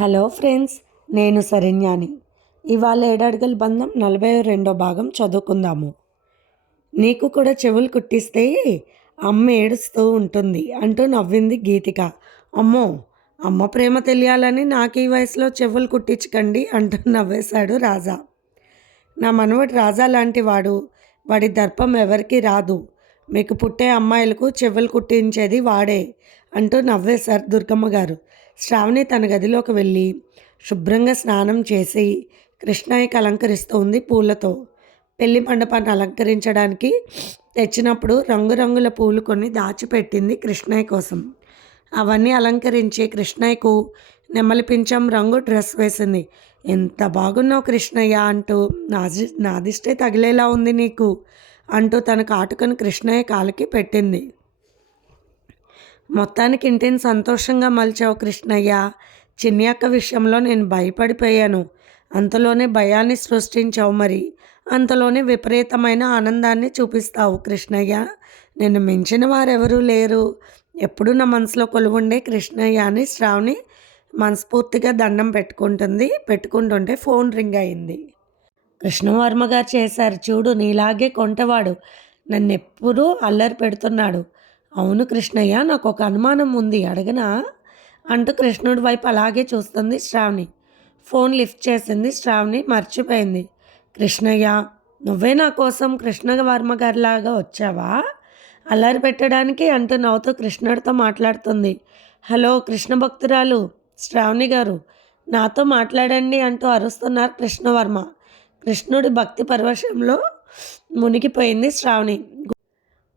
Hello friends, నేను శరణ్యాని. ఇవాళ ఏడడుగుల బంధం 42వ భాగం చదువుకుందాము. నీకు కూడా చెవులు కుట్టిస్తే అమ్మ ఏడుస్తూ ఉంటుంది అంటూ నవ్వింది గీతిక. అమ్మో, అమ్మ ప్రేమ తెలియాలని నాకు ఈ వయసులో చెవులు కుట్టించకండి అంటూ నవ్వేశాడు రాజా. నా మనవడు రాజా లాంటి వాడు, వాడి దర్పం ఎవరికి రాదు. మీకు పుట్టే అమ్మాయిలకు చెవులు కుట్టించేది వాడే అంటూ నవ్వేశారు దుర్గమ్మ గారు. శ్రావణి తన గదిలోకి వెళ్ళి శుభ్రంగా స్నానం చేసి కృష్ణయ్యకి అలంకరిస్తూ ఉంది పూలతో. పెళ్లి మండపాన్ని అలంకరించడానికి తెచ్చినప్పుడు రంగురంగుల పూలు కొన్ని దాచిపెట్టింది కృష్ణయ్య కోసం. అవన్నీ అలంకరించి కృష్ణయ్యకు నెమలి పించం రంగు డ్రెస్ వేసింది. ఎంత బాగున్నావు కృష్ణయ్య అంటూ, నాదిష్టే తగిలేలా ఉంది నీకు అంటూ తన కాటుకను కృష్ణయ్య కాలికి పెట్టింది. మొత్తానికి ఇంటిని సంతోషంగా మలిచావు కృష్ణయ్య. చిన్ని అక్క విషయంలో నేను భయపడిపోయాను, అంతలోనే భయాన్ని సృష్టించావు, మరి అంతలోనే విపరీతమైన ఆనందాన్ని చూపిస్తావు కృష్ణయ్య. నేను మించిన వారెవరూ లేరు. ఎప్పుడు నా మనసులో కొలువుండే కృష్ణయ్య అని శ్రావణి మనస్ఫూర్తిగా దండం పెట్టుకుంటుంటే ఫోన్ రింగ్ అయింది. కృష్ణవర్మ గారు చేశారు చూడు, నీలాగే కొంటవాడు, నన్ను ఎప్పుడూ అల్లరి పెడుతున్నాడు. అవును కృష్ణయ్య, నాకు ఒక అనుమానం ఉంది, అడగనా అంటూ కృష్ణుడి వైపు అలాగే చూస్తుంది శ్రావణి. ఫోన్ లిఫ్ట్ చేసింది శ్రావణి. మర్చిపోయింది. కృష్ణయ్య, నువ్వే నా కోసం కృష్ణవర్మ గారిలాగా వచ్చావా అల్లరి పెట్టడానికి అంటూ నవ్వుతూ కృష్ణుడితో మాట్లాడుతుంది. హలో కృష్ణ భక్తురాలు శ్రావణి గారు, నాతో మాట్లాడండి అంటూ అరుస్తున్నారు కృష్ణవర్మ. కృష్ణుడి భక్తి పరవశంలో మునిగిపోయింది శ్రావణి.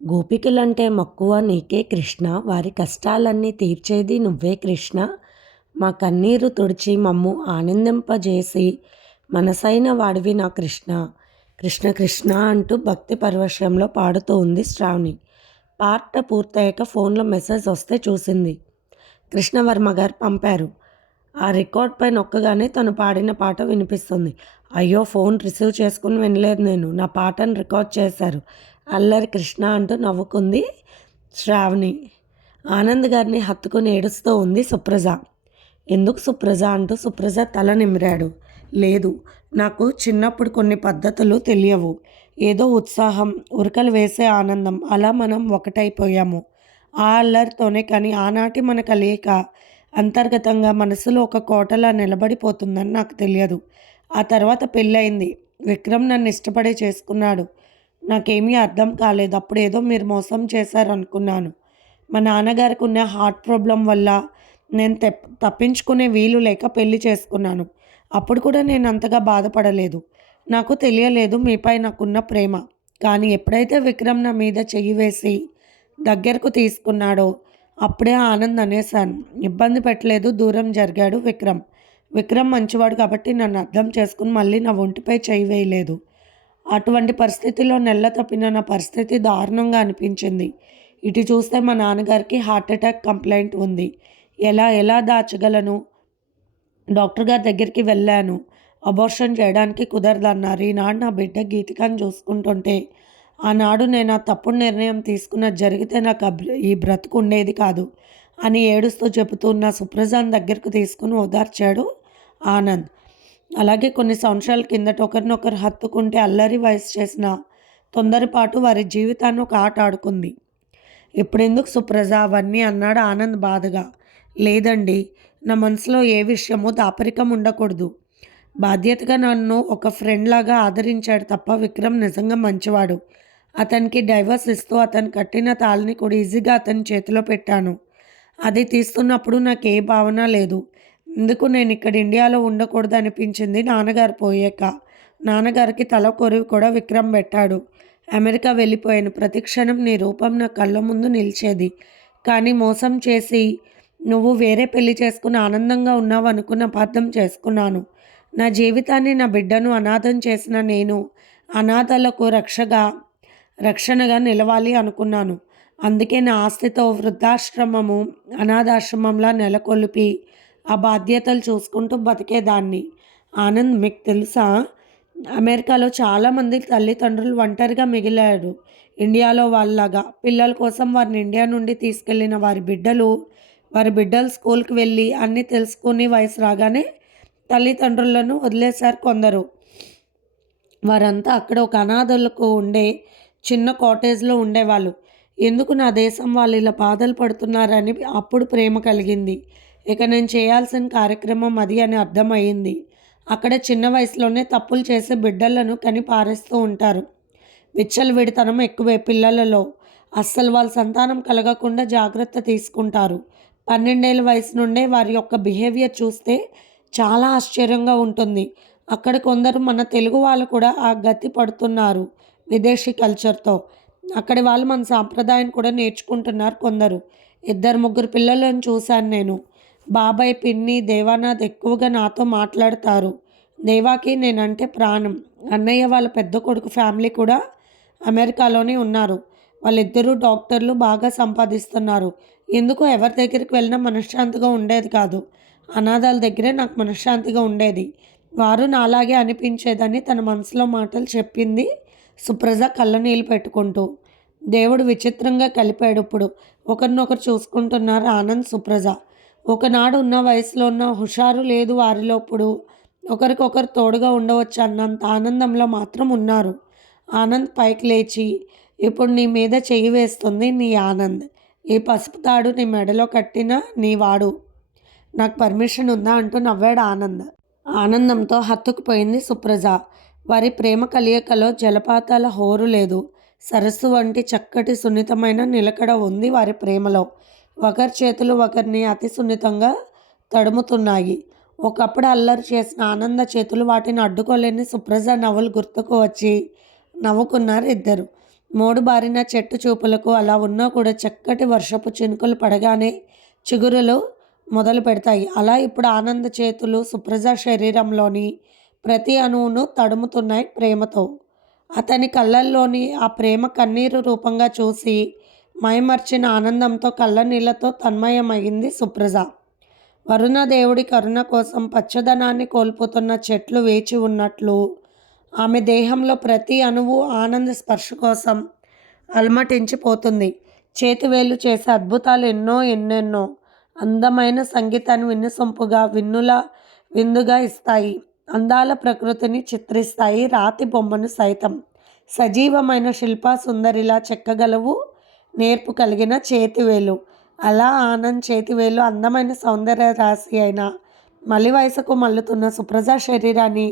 గోపికలంటే మక్కువ నీకే కృష్ణ, వారి కష్టాలన్నీ తీర్చేది నువ్వే కృష్ణ, మా కన్నీరు తుడిచి మమ్ము ఆనందింపజేసి మనసైన వాడివి నా కృష్ణ, కృష్ణ కృష్ణ అంటూ భక్తి పరవశంలో పాడుతూ ఉంది శ్రావణి. పాట పూర్తయ్యాక ఫోన్లో మెసేజ్ వస్తే చూసింది. కృష్ణవర్మ గారు పంపారు. ఆ రికార్డ్ పై నొక్కగానే తను పాడిన పాట వినిపిస్తుంది. అయ్యో, ఫోన్ రిసీవ్ చేసుకుని వినలేదు నేను, నా పాటను రికార్డ్ చేశారు, అల్లరి కృష్ణ అంటూ నవ్వుకుంది శ్రావణి. ఆనంద్ గారిని హత్తుకుని ఏడుస్తూ ఉంది సుప్రజ. ఎందుకు సుప్రజ అంటూ సుప్రజ తల నిమిరాడు. లేదు, నాకు చిన్నప్పుడు కొన్ని పద్ధతులు తెలియవు, ఏదో ఉత్సాహం, ఉరకలు వేసే ఆనందం, అలా మనం ఒకటైపోయాము ఆ అల్లరితోనే. కానీ ఆనాటి మన కలయిక అంతర్గతంగా మనసులో ఒక కోటలా నిలబడిపోతుందని నాకు తెలియదు. ఆ తర్వాత పెళ్ళయింది. విక్రమ్ నన్ను ఇష్టపడే చేసుకున్నాడు. నాకేమీ అర్థం కాలేదు. అప్పుడు ఏదో మీరు మోసం చేశారనుకున్నాను. మా నాన్నగారికి ఉన్న హార్ట్ ప్రాబ్లం వల్ల నేను తప్పించుకునే వీలు లేక పెళ్లి చేసుకున్నాను. అప్పుడు కూడా నేను అంతగా బాధపడలేదు. నాకు తెలియలేదు మీపై నాకున్న ప్రేమ. కానీ ఎప్పుడైతే విక్రమ్ నా మీద చెయ్యి వేసి దగ్గరకు తీసుకున్నాడో అప్పుడే ఆనంద్ అనేశాను. ఇబ్బంది పెట్టలేదు, దూరం జరిగాడు విక్రమ్. విక్రమ్ మంచివాడు కాబట్టి నన్ను అర్థం చేసుకుని మళ్ళీ నా ఒంటిపై చెయ్యి వేయలేదు. అటువంటి పరిస్థితిలో నెల తప్పిన నా పరిస్థితి దారుణంగా అనిపించింది. ఇటు చూస్తే మా నాన్నగారికి హార్ట్అటాక్ కంప్లైంట్ ఉంది. ఎలా దాచగలను? డాక్టర్ గారి దగ్గరికి వెళ్ళాను. అబార్షన్ చేయడానికి కుదరదన్నారు. ఈనాడు నా బిడ్డ గీతికను చూసుకుంటుంటే ఆనాడు నేను ఆ తప్పుడు నిర్ణయం తీసుకున్నది జరిగితే నాకు ఈ బ్రతుకు ఉండేది కాదు అని ఏడుస్తూ చెబుతున్న సుప్రజాన్ దగ్గరకు తీసుకుని ఓదార్చాడు ఆనంద్. అలాగే కొన్ని సంవత్సరాల కిందట ఒకరినొకరు హత్తుకుంటే అల్లరి వయసు చేసిన తొందరపాటు వారి జీవితాన్ని ఒక ఆట ఆడుకుంది. ఇప్పుడెందుకు సుప్రజ అవన్నీ అన్నాడు ఆనంద్ బాధగా. లేదండి, నా మనసులో ఏ విషయమో దాపరికం ఉండకూడదు. బాధ్యతగా నన్ను ఒక ఫ్రెండ్ లాగా ఆదరించాడు తప్ప విక్రమ్ నిజంగా మంచివాడు. అతనికి డైవర్స్ ఇస్తూ అతను కట్టిన తాళిని కూడా ఈజీగా అతని చేతిలో పెట్టాను. అది తీస్తున్నప్పుడు నాకు ఏ భావన లేదు. ఎందుకు నేను ఇక్కడ ఇండియాలో ఉండకూడదు అనిపించింది నాన్నగారు పోయాక. నాన్నగారికి తల కొరివి కూడా విక్రమ్ పెట్టాడు. అమెరికా వెళ్ళిపోయాను. ప్రతి క్షణం నీ రూపం నా కళ్ళ ముందు నిలిచేది. కానీ మోసం చేసి నువ్వు వేరే పెళ్లి చేసుకుని ఆనందంగా ఉన్నావు అనుకున్న అపార్థం చేసుకున్నాను. నా జీవితాన్ని, నా బిడ్డను అనాథం చేసిన నేను అనాథలకు రక్షణగా నిలవాలి అనుకున్నాను. అందుకే నా ఆస్తితో వృద్ధాశ్రమము, అనాథాశ్రమంలా నెలకొల్పి ఆ బాధ్యతలు చూసుకుంటూ బతికేదాన్ని. ఆనంద్, మీకు తెలుసా, అమెరికాలో చాలామంది తల్లిదండ్రులు ఒంటరిగా మిగిలారు. ఇండియాలో వాళ్ళలాగా పిల్లల కోసం వారిని ఇండియా నుండి తీసుకెళ్లిన వారి బిడ్డలు వారి బిడ్డలు స్కూల్కి వెళ్ళి అన్నీ తెలుసుకుని వయసు రాగానే తల్లిదండ్రులను వదిలేశారు కొందరు. వారంతా అక్కడ ఒక అనాథలకు ఉండే చిన్న కాటేజ్‌లో ఉండేవాళ్ళు. ఎందుకు నా దేశం వాళ్ళు ఇలా బాధలు పడుతున్నారని అప్పుడు ప్రేమ కలిగింది. ఇక నేను చేయాల్సిన కార్యక్రమం అది అని అర్థమయ్యింది. అక్కడ చిన్న వయసులోనే తప్పులు చేసే బిడ్డలను కని పారేస్తూ ఉంటారు. విచ్చలవిడితనం ఎక్కువే పిల్లలలో. అస్సలు వాళ్ళ సంతానం కలగకుండా జాగ్రత్త తీసుకుంటారు. 12 ఏళ్ల వయసు నుండే వారి యొక్క బిహేవియర్ చూస్తే చాలా ఆశ్చర్యంగా ఉంటుంది. అక్కడ కొందరు మన తెలుగు వాళ్ళు కూడా ఆ గతి పడుతున్నారు విదేశీ కల్చర్‌తో. అక్కడి వాళ్ళు మన సాంప్రదాయాన్ని కూడా నేర్చుకుంటున్నారు కొందరు. 2, 3 పిల్లలను చూశాను నేను. బాబాయ్, పిన్ని, దేవానాథ్ ఎక్కువగా నాతో మాట్లాడతారు. దేవాకి నేనంటే ప్రాణం. అన్నయ్య వాళ్ళ పెద్ద కొడుకు ఫ్యామిలీ కూడా అమెరికాలోనే ఉన్నారు. వాళ్ళిద్దరూ డాక్టర్లు, బాగా సంపాదిస్తున్నారు. ఎందుకో ఎవరి దగ్గరికి వెళ్ళినా మనశ్శాంతిగా ఉండేది కాదు. అనాథాల దగ్గరే నాకు మనశ్శాంతిగా ఉండేది. వారు నాలాగే అనిపించేదని తన మనసులో మాటలు చెప్పింది సుప్రజ కళ్ళనీళ్ళు పెట్టుకుంటూ. దేవుడు విచిత్రంగా కలిపాడిప్పుడు. ఒకరినొకరు చూసుకుంటున్నారు ఆనంద్, సుప్రజ. ఒకనాడు ఉన్న వయసులో ఉన్న హుషారు లేదు వారిలో ఇప్పుడు. ఒకరికొకరు తోడుగా ఉండవచ్చు అన్నంత ఆనందంలో మాత్రం ఉన్నారు. ఆనంద్ పైకి లేచి, ఇప్పుడు నీ మీద చెయ్యి వేస్తుంది నీ ఆనంద్. ఈ పసుపు తాడు నీ మెడలో కట్టిన నీ వాడు. నాకు పర్మిషన్ ఉందా అంటూ నవ్వాడు ఆనంద్. ఆనందంతో హత్తుకుపోయింది సుప్రజ. వారి ప్రేమ కలయికలో జలపాతాల హోరు లేదు. సరస్సు వంటి చక్కటి సున్నితమైన నిలకడ ఉంది వారి ప్రేమలో. ఒకరి చేతులు ఒకరిని అతి సున్నితంగా తడుముతున్నాయి. ఒకప్పుడు అల్లరి చేసిన ఆనంద చేతులు వాటిని అడ్డుకోలేని సుప్రజ నవ్వులు గుర్తుకు వచ్చి నవ్వుకున్నారు ఇద్దరు. మోడు బారిన చెట్టు చూపులకు అలా ఉన్నా కూడా చక్కటి వర్షపు చినుకులు పడగానే చిగురులు మొదలు పెడతాయి. అలా ఇప్పుడు ఆనంద చేతులు సుప్రజ శరీరంలోని ప్రతి అణువును తడుముతున్నాయి ప్రేమతో. అతని కళ్ళల్లోని ఆ ప్రేమ కన్నీరు రూపంగా చూసి మైమర్చిన ఆనందంతో కళ్ళనీళ్లతో తన్మయమైంది సుప్రజ. వరుణదేవుడి కరుణ కోసం పచ్చదనాన్ని కోల్పోతున్న చెట్లు వేచి ఉన్నట్లు ఆమె దేహంలో ప్రతి అణువు ఆనంద స్పర్శ కోసం అలమటించిపోతుంది. చేతివేలు చేసే అద్భుతాలు ఎన్నెన్నో అందమైన సంగీతాన్ని విన్నుసొంపుగా విందుగా ఇస్తాయి. అందాల ప్రకృతిని చిత్రిస్తాయి. రాతి బొమ్మను సైతం సజీవమైన శిల్పా సుందరిలా చెక్కగలవు నేర్పు కలిగిన చేతివేలు. అలా ఆనంద్ చేతివేలు అందమైన సౌందర్య రాశి అయిన మలి వయసుకు మల్లుతున్న సుప్రజ శరీరాన్ని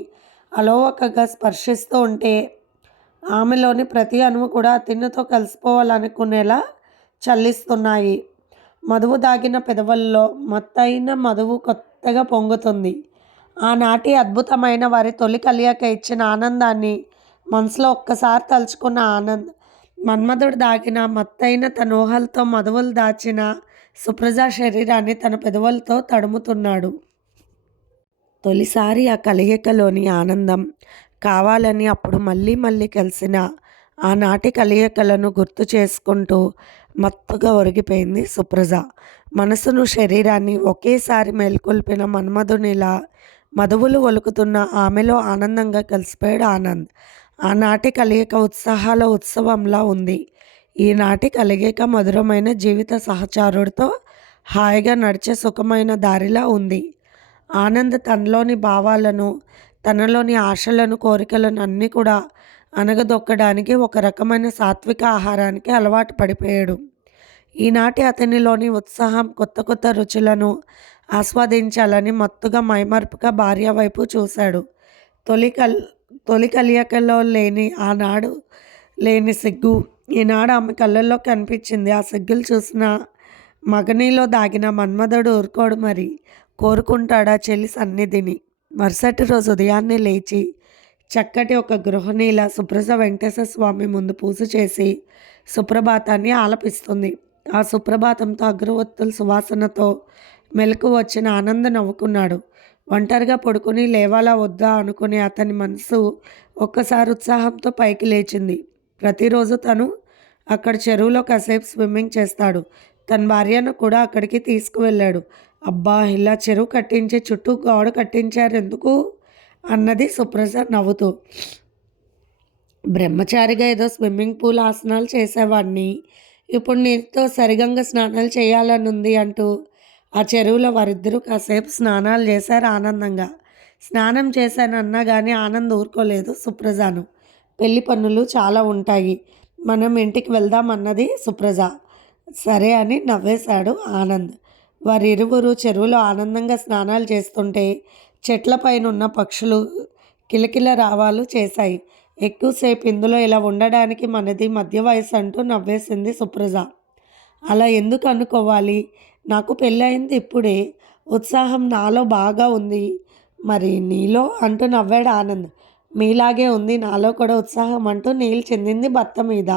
అలవోకగా స్పర్శిస్తూ ఉంటే ఆమెలోని ప్రతి అణువు కూడా అతిన్నతో కలిసిపోవాలనుకునేలా చల్లిస్తున్నాయి. మధువు దాగిన పెదవుల్లో మత్తైన మధువు కొత్తగా పొంగుతుంది. ఆనాటి అద్భుతమైన వారి తొలి కలయిక ఇచ్చిన ఆనందాన్ని మనసులో ఒక్కసారి తలుచుకున్న ఆనంద్ మన్మధుడు దాగిన మత్తైన తన ఊహలతో మధువులు దాచిన సుప్రజ శరీరాన్ని తన పెదవులతో తడుముతున్నాడు. తొలిసారి ఆ కలయికలోని ఆనందం కావాలని అప్పుడు మళ్ళీ మళ్ళీ కలిసిన ఆనాటి కలయికలను గుర్తు చేసుకుంటూ మత్తుగా ఒరిగిపోయింది సుప్రజ. మనసును శరీరాన్ని ఒకేసారి మేల్కొల్పిన మన్మధునిలా మధువులు ఒలుకుతున్న ఆమెలో ఆనందంగా కలిసిపోయాడు ఆనంద్. ఆనాటి కలయిక ఉత్సాహాల ఉత్సవంలా ఉంది. ఈనాటి కలయిక మధురమైన జీవిత సహచరుడితో హాయిగా నడిచే సుఖమైన దారిలా ఉంది. ఆనంద్ తనలోని భావాలను, తనలోని ఆశలను, కోరికలను అన్నీ కూడా అణగదొక్కడానికి ఒక రకమైన సాత్విక ఆహారానికి అలవాటు పడిపోయాడు. ఈనాటి అతనిలోని ఉత్సాహం కొత్త కొత్త రుచులను ఆస్వాదించాలని మత్తుగా మైమర్పుగా భార్య వైపు చూశాడు. తొలి కలయికలో ఆనాడు లేని సిగ్గు ఈనాడు ఆమె కళ్ళల్లో కనిపించింది. ఆ సిగ్గులు చూసిన మగనిలో దాగిన మన్మధుడు ఊరుకోడు మరి. కోరుకుంటాడా చెల్లి సన్నిధిని. మరుసటి రోజు ఉదయాన్నే లేచి చక్కటి ఒక గృహిణిలా సుప్రజ వెంకటేశ్వర స్వామి ముందు పూజ చేసి సుప్రభాతాన్ని ఆలపిస్తుంది. ఆ సుప్రభాతంతో అగ్రవత్తుల సువాసనతో మెలకు వచ్చిన ఆనంద నవ్వుకున్నాడు. ఒంటరిగా పడుకుని లేవాలా వద్దా అనుకుని అతని మనసు ఒక్కసారి ఉత్సాహంతో పైకి లేచింది. ప్రతిరోజు తను అక్కడ చెరువులో కాసేపు స్విమ్మింగ్ చేస్తాడు. తన భార్యను కూడా అక్కడికి తీసుకువెళ్ళాడు. అబ్బా, ఇలా చెరువు కట్టించి చుట్టూ గోడ కట్టించారు ఎందుకు అన్నది సుప్రజ నవ్వుతూ. బ్రహ్మచారిగా ఏదో స్విమ్మింగ్ పూల్ ఆసనాలు చేసేవాడిని, ఇప్పుడు నీతో సరిగంగ స్నానాలు చేయాలనుంది అంటూ ఆ చెరువులో వారిద్దరూ కాసేపు స్నానాలు చేశారు ఆనందంగా. స్నానం చేశానన్నా గానీ ఆనంద్ ఊరుకోలేదు సుప్రజను. పెళ్లి పనులు చాలా ఉంటాయి. మనం ఇంటికి వెళ్దామన్నది సుప్రజ. సరే అని నవ్వేశాడు ఆనంద్. వారిరువురు చెరువులో ఆనందంగా స్నానాలు చేస్తుంటే చెట్లపైనున్న పక్షులు కిలకిల రావాలు చేశాయి. ఎక్కువసేపు ఇందులో ఇలా ఉండడానికి మనది మధ్య వయసు అంటూ నవ్వేసింది సుప్రజ. అలా ఎందుకు అనుకోవాలి? నాకు పెళ్ళయింది ఇప్పుడే. ఉత్సాహం నాలో బాగా ఉంది. మరి నీలో అంటూ నవ్వాడు ఆనంద్. మీలాగే ఉంది నాలో కూడా ఉత్సాహం అంటూ నీళ్ళు చెందింది భర్త మీద.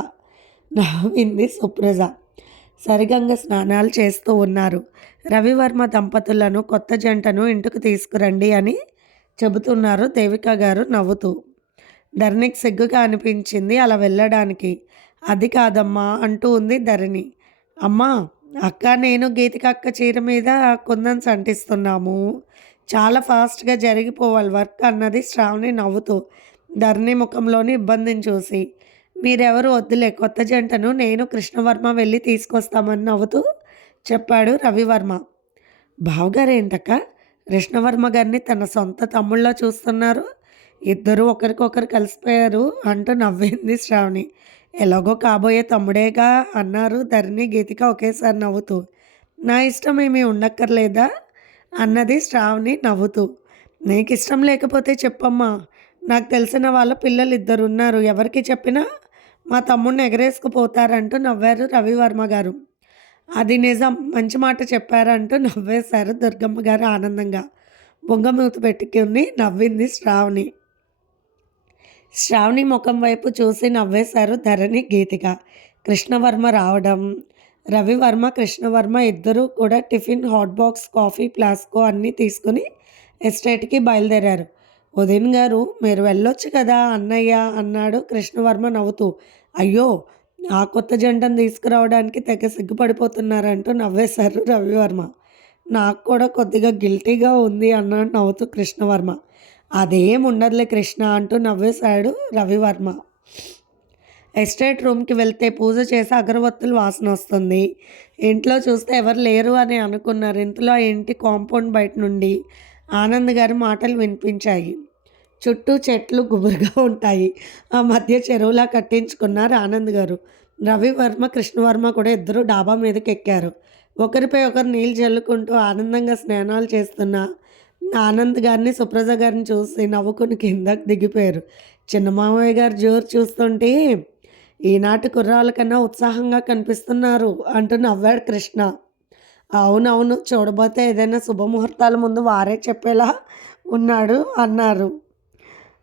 నవ్వింది సుప్రజ. సరిగంగా స్నానాలు చేస్తూ ఉన్నారు. రవివర్మ దంపతులను కొత్త జంటను ఇంటికి తీసుకురండి అని చెబుతున్నారు దేవిక గారు నవ్వుతూ. ధరణికి సిగ్గుగా అనిపించింది అలా వెళ్ళడానికి. అది కాదమ్మా అంటూ ఉంది ధరణి. అమ్మా, అక్క నేను గీతిక అక్క చీర మీద కుందన్స్ అంటిస్తున్నాము. చాలా ఫాస్ట్గా జరిగిపోవాలి వర్క్ అన్నది శ్రావణి నవ్వుతూ ధరణి ముఖంలోని ఇబ్బందిని చూసి. మీరెవరు వద్దులే, కొత్త జంటను నేను కృష్ణవర్మ వెళ్ళి తీసుకొస్తామని నవ్వుతూ చెప్పాడు రవివర్మ. బావగారేంటక్క కృష్ణవర్మ గారిని తన సొంత తమ్ముళ్ళ చూస్తున్నారు? ఇద్దరూ ఒకరికొకరు కలిసిపోయారు అంటూ నవ్వింది శ్రావణి. ఎలాగో కాబోయే తమ్ముడేగా అన్నారు ధరణి గీతిక ఒకేసారి నవ్వుతూ. నా ఇష్టం ఏమీ ఉండక్కర్లేదా అన్నది శ్రావణి నవ్వుతూ. నీకు ఇష్టం లేకపోతే చెప్పమ్మా, నాకు తెలిసిన వాళ్ళ పిల్లలు ఇద్దరున్నారు, ఎవరికి చెప్పినా మా తమ్ముడిని ఎగరేసుకుపోతారంటూ నవ్వారు రవివర్మ గారు. అది నిజం, మంచి మాట చెప్పారంటూ నవ్వేశారు దుర్గమ్మ గారు ఆనందంగా. బొంగమూతి పెట్టుకుని నవ్వింది శ్రావణి. శ్రావణి ముఖం వైపు చూసి నవ్వేశారు ధరణి గీతిక. కృష్ణవర్మ రావడం, రవివర్మ కృష్ణవర్మ ఇద్దరూ కూడా టిఫిన్, హాట్ బాక్స్, కాఫీ, ఫ్లాస్కో అన్నీ తీసుకుని ఎస్టేట్కి బయలుదేరారు. ఉదయన్ గారు మీరు వెళ్ళొచ్చు కదా అన్నయ్య అన్నాడు కృష్ణవర్మ నవ్వుతూ. అయ్యో, ఆ కొత్త జంటను తీసుకురావడానికి తెగ సిగ్గుపడిపోతున్నారంటూ నవ్వేశారు రవివర్మ. నాకు కూడా కొద్దిగా గిల్టీగా ఉంది అన్నాడు నవ్వుతూ కృష్ణవర్మ. అదేం ఉండదులే కృష్ణ అంటూ నవ్వేశాడు రవివర్మ. ఎస్టేట్ రూమ్కి వెళ్తే పూజ చేసి అగరవత్తులు వాసన వస్తుంది. ఇంట్లో చూస్తే ఎవరు లేరు అని అనుకున్నారు. ఇంతలో ఆ ఇంటి కాంపౌండ్ బయట నుండి ఆనంద్ గారి మాటలు వినిపించాయి. చుట్టూ చెట్లు గుబురుగా ఉంటాయి. ఆ మధ్య చెరువులా కట్టించుకున్నారు ఆనంద్ గారు. రవివర్మ కృష్ణవర్మ కూడా ఇద్దరు డాబా మీదకి ఎక్కారు. ఒకరిపై ఒకరు నీళ్ళు చల్లుకుంటూ ఆనందంగా స్నానాలు చేస్తున్న ఆనంద్ గారిని సుప్రజ గారిని చూసి నవ్వుకుని కిందకు దిగిపోయారు. చిన్న మామయ్య గారు జోరు చూస్తుంటే ఈనాటి కుర్రాళ్ళ కన్నా ఉత్సాహంగా కనిపిస్తున్నారు అంటూ నవ్వాడు కృష్ణ. అవునవును, చూడబోతే ఏదైనా శుభముహూర్తాల ముందు వారే చెప్పేలా ఉన్నాడు అన్నారు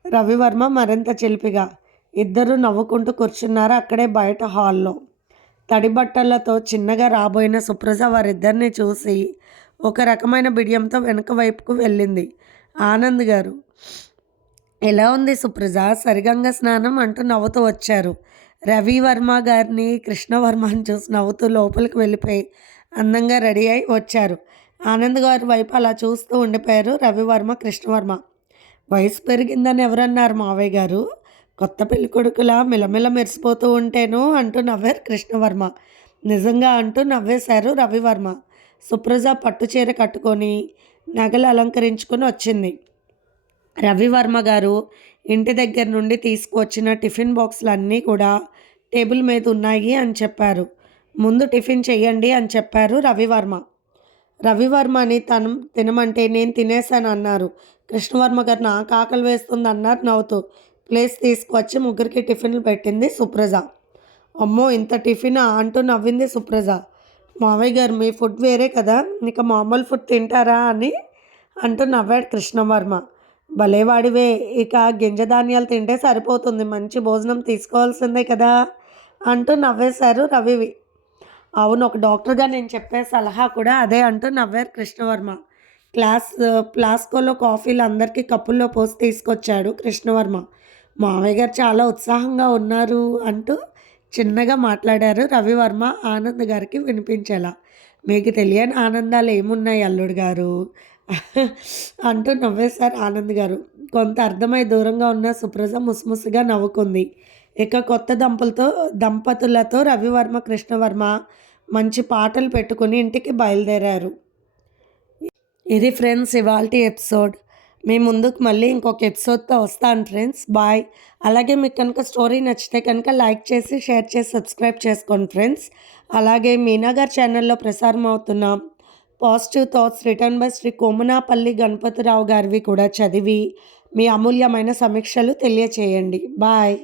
రవివర్మ మరింత చిలిపిగా. ఇద్దరు నవ్వుకుంటూ కూర్చున్నారు అక్కడే బయట హాల్లో. తడి బట్టలతో చిన్నగా రాబోయిన సుప్రజ వారిద్దరిని చూసి ఒక రకమైన బిడియంతో వెనుక వైపుకు వెళ్ళింది. ఆనంద్ గారు, ఎలా ఉంది సుప్రజ, సరిగంగా స్నానం అంటూ నవ్వుతూ వచ్చారు. రవివర్మ గారిని కృష్ణవర్మని చూసి నవ్వుతూ లోపలికి వెళ్ళిపోయి అందంగా రెడీ అయి వచ్చారు. ఆనంద్ గారి వైపు అలా చూస్తూ ఉండిపోయారు రవివర్మ కృష్ణవర్మ. వయసు పెరిగిందని ఎవరన్నారు మావయ్య గారు? కొత్త పెళ్ళికొడుకులా మిలమిల మెరిసిపోతూ ఉంటేను అంటూ నవ్వారు కృష్ణవర్మ. నిజంగా అంటూ నవ్వేశారు రవివర్మ. సుప్రజ పట్టుచీర కట్టుకొని నగలు అలంకరించుకొని వచ్చింది. రవివర్మ గారు ఇంటి దగ్గర నుండి తీసుకువచ్చిన టిఫిన్ బాక్సులు అన్నీ కూడా టేబుల్ మీద ఉన్నాయి అని చెప్పారు. ముందు టిఫిన్ చెయ్యండి అని చెప్పారు రవివర్మ. రవివర్మని తను తినమంటే నేను తినేశాను అన్నారు. కృష్ణవర్మ గారు నాకు ఆకలి వేస్తుంది అన్నారు నవ్వుతూ. ప్లేస్ తీసుకువచ్చి ముగ్గురికి టిఫిన్లు పెట్టింది సుప్రజ. అమ్మో, ఇంత టిఫినా అంటూ నవ్వింది సుప్రజ. మావయ్య గారు మీ ఫుడ్ వేరే కదా, ఇక మామూలు ఫుడ్ తింటారా అని అంటూ నవ్వాడు కృష్ణవర్మ. భలేవాడివే, ఇక గింజధాన్యాలు తింటే సరిపోతుంది, మంచి భోజనం తీసుకోవాల్సిందే కదా అంటూ నవ్వేశారు రవివి. అవును, ఒక డాక్టర్గా నేను చెప్పే సలహా కూడా అదే అంటూ నవ్వారు కృష్ణవర్మ. ప్లాస్కోలో కాఫీలు అందరికీ కప్పుల్లో పోసి తీసుకొచ్చాడు కృష్ణవర్మ. మావయ్య గారు చాలా ఉత్సాహంగా ఉన్నారు అంటూ చిన్నగా మాట్లాడారు రవివర్మ ఆనంద్ గారికి వినిపించేలా. మీకు తెలియని ఆనందాలు ఏమున్నాయి అల్లుడు గారు అంటూ నవ్వేశారు ఆనంద్ గారు. కొంత అర్థమై దూరంగా ఉన్న సుప్రజ ముసిముసిగా నవ్వుకుంది. ఇక కొత్త దంపతులతో రవివర్మ కృష్ణవర్మ మంచి పాటలు పెట్టుకుని ఇంటికి బయలుదేరారు. ఇది ఫ్రెండ్స్ ఇవాల్టి ఎపిసోడ్. మీ ముందుకు మళ్ళీ ఇంకొక ఎపిసోడ్‌తో వస్తాను ఫ్రెండ్స్. బాయ్. అలాగే మీకు కనుక స్టోరీ నచ్చితే కనుక లైక్ చేసి, షేర్ చేసి, సబ్స్క్రైబ్ చేసుకోండి ఫ్రెండ్స్. అలాగే మీనా గారి ఛానల్‌లో ప్రసారం అవుతున్న positive thoughts written by Shri Kommunapalli Ganapathirao గారివి కూడా చదివి, మీ అమూల్యమైన సమీక్షలు తెలియచేయండి. బాయ్.